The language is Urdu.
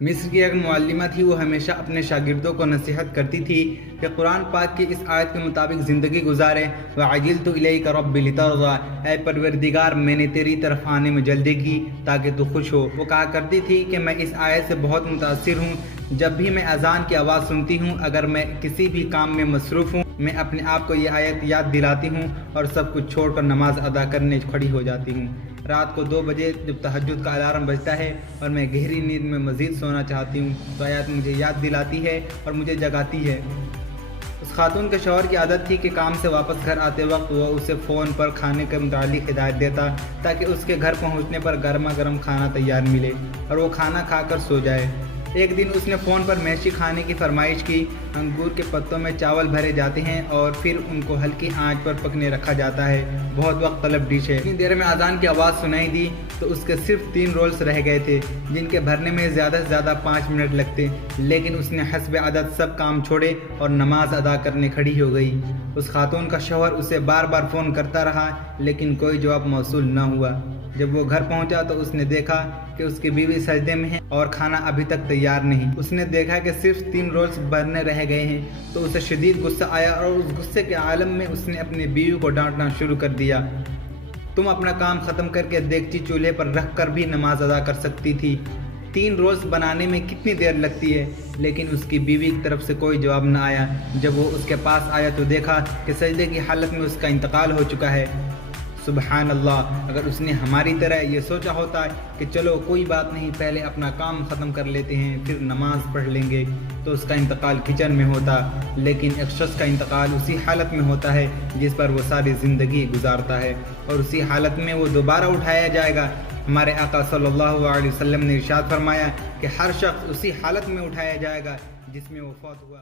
مصر کی ایک معلمہ تھی، وہ ہمیشہ اپنے شاگردوں کو نصیحت کرتی تھی کہ قرآن پاک کی اس آیت کے مطابق زندگی گزارے۔ وَعَجِلْتُ إِلَيْكَ رَبِّ لِتَرْضَىٰ، اے پروردگار میں نے تیری طرف آنے میں جلدی کی تاکہ تو خوش ہو۔ وہ کہا کرتی تھی کہ میں اس آیت سے بہت متاثر ہوں۔ جب بھی میں اذان کی آواز سنتی ہوں، اگر میں کسی بھی کام میں مصروف ہوں، میں اپنے آپ کو یہ آیت یاد دلاتی ہوں اور سب کچھ چھوڑ کر نماز ادا کرنے کھڑی ہو جاتی ہوں۔ رات کو 2 بجے جب تہجد کا الارم بجتا ہے اور میں گہری نیند میں مزید سونا چاہتی ہوں تو آیات مجھے یاد دلاتی ہے اور مجھے جگاتی ہے۔ اس خاتون کے شوہر کی عادت تھی کہ کام سے واپس گھر آتے وقت وہ اسے فون پر کھانے کے متعلق ہدایت دیتا تاکہ اس کے گھر پہنچنے پر گرما گرم کھانا تیار ملے اور وہ کھانا کھا کر سو جائے۔ ایک دن اس نے فون پر میشی کھانے کی فرمائش کی۔ انگور کے پتوں میں چاول بھرے جاتے ہیں اور پھر ان کو ہلکی آنچ پر پکنے رکھا جاتا ہے۔ بہت وقت طلب ڈش ہے۔ اتنی دیر میں اذان کی آواز سنائی دی تو اس کے صرف 3 رولز رہ گئے تھے جن کے بھرنے میں زیادہ سے زیادہ 5 منٹ لگتے، لیکن اس نے حسب عادت سب کام چھوڑے اور نماز ادا کرنے کھڑی ہو گئی۔ اس خاتون کا شوہر اسے بار بار فون کرتا رہا لیکن کوئی جواب موصول نہ ہوا۔ جب وہ گھر پہنچا تو اس نے دیکھا کہ اس کی بیوی سجدے میں ہے اور کھانا ابھی تک تیار نہیں۔ اس نے دیکھا کہ صرف 3 رولز بھرنے رہ گئے ہیں تو اسے شدید غصہ آیا اور اس غصے کے عالم میں اس نے اپنی بیوی کو ڈانٹنا شروع کر دیا۔ تم اپنا کام ختم کر کے دیگچی چولہے پر رکھ کر بھی نماز ادا کر سکتی تھی۔ 3 رولز بنانے میں کتنی دیر لگتی ہے؟ لیکن اس کی بیوی کی طرف سے کوئی جواب نہ آیا۔ جب وہ اس کے پاس آیا تو دیکھا کہ سجدے کی حالت میں اس کا انتقال ہو چکا ہے۔ سبحان اللہ! اگر اس نے ہماری طرح یہ سوچا ہوتا کہ چلو کوئی بات نہیں، پہلے اپنا کام ختم کر لیتے ہیں پھر نماز پڑھ لیں گے، تو اس کا انتقال کچن میں ہوتا۔ لیکن ایک شخص کا انتقال اسی حالت میں ہوتا ہے جس پر وہ ساری زندگی گزارتا ہے، اور اسی حالت میں وہ دوبارہ اٹھایا جائے گا۔ ہمارے آقا صلی اللہ علیہ وسلم نے ارشاد فرمایا کہ ہر شخص اسی حالت میں اٹھایا جائے گا جس میں وہ فوت ہوا۔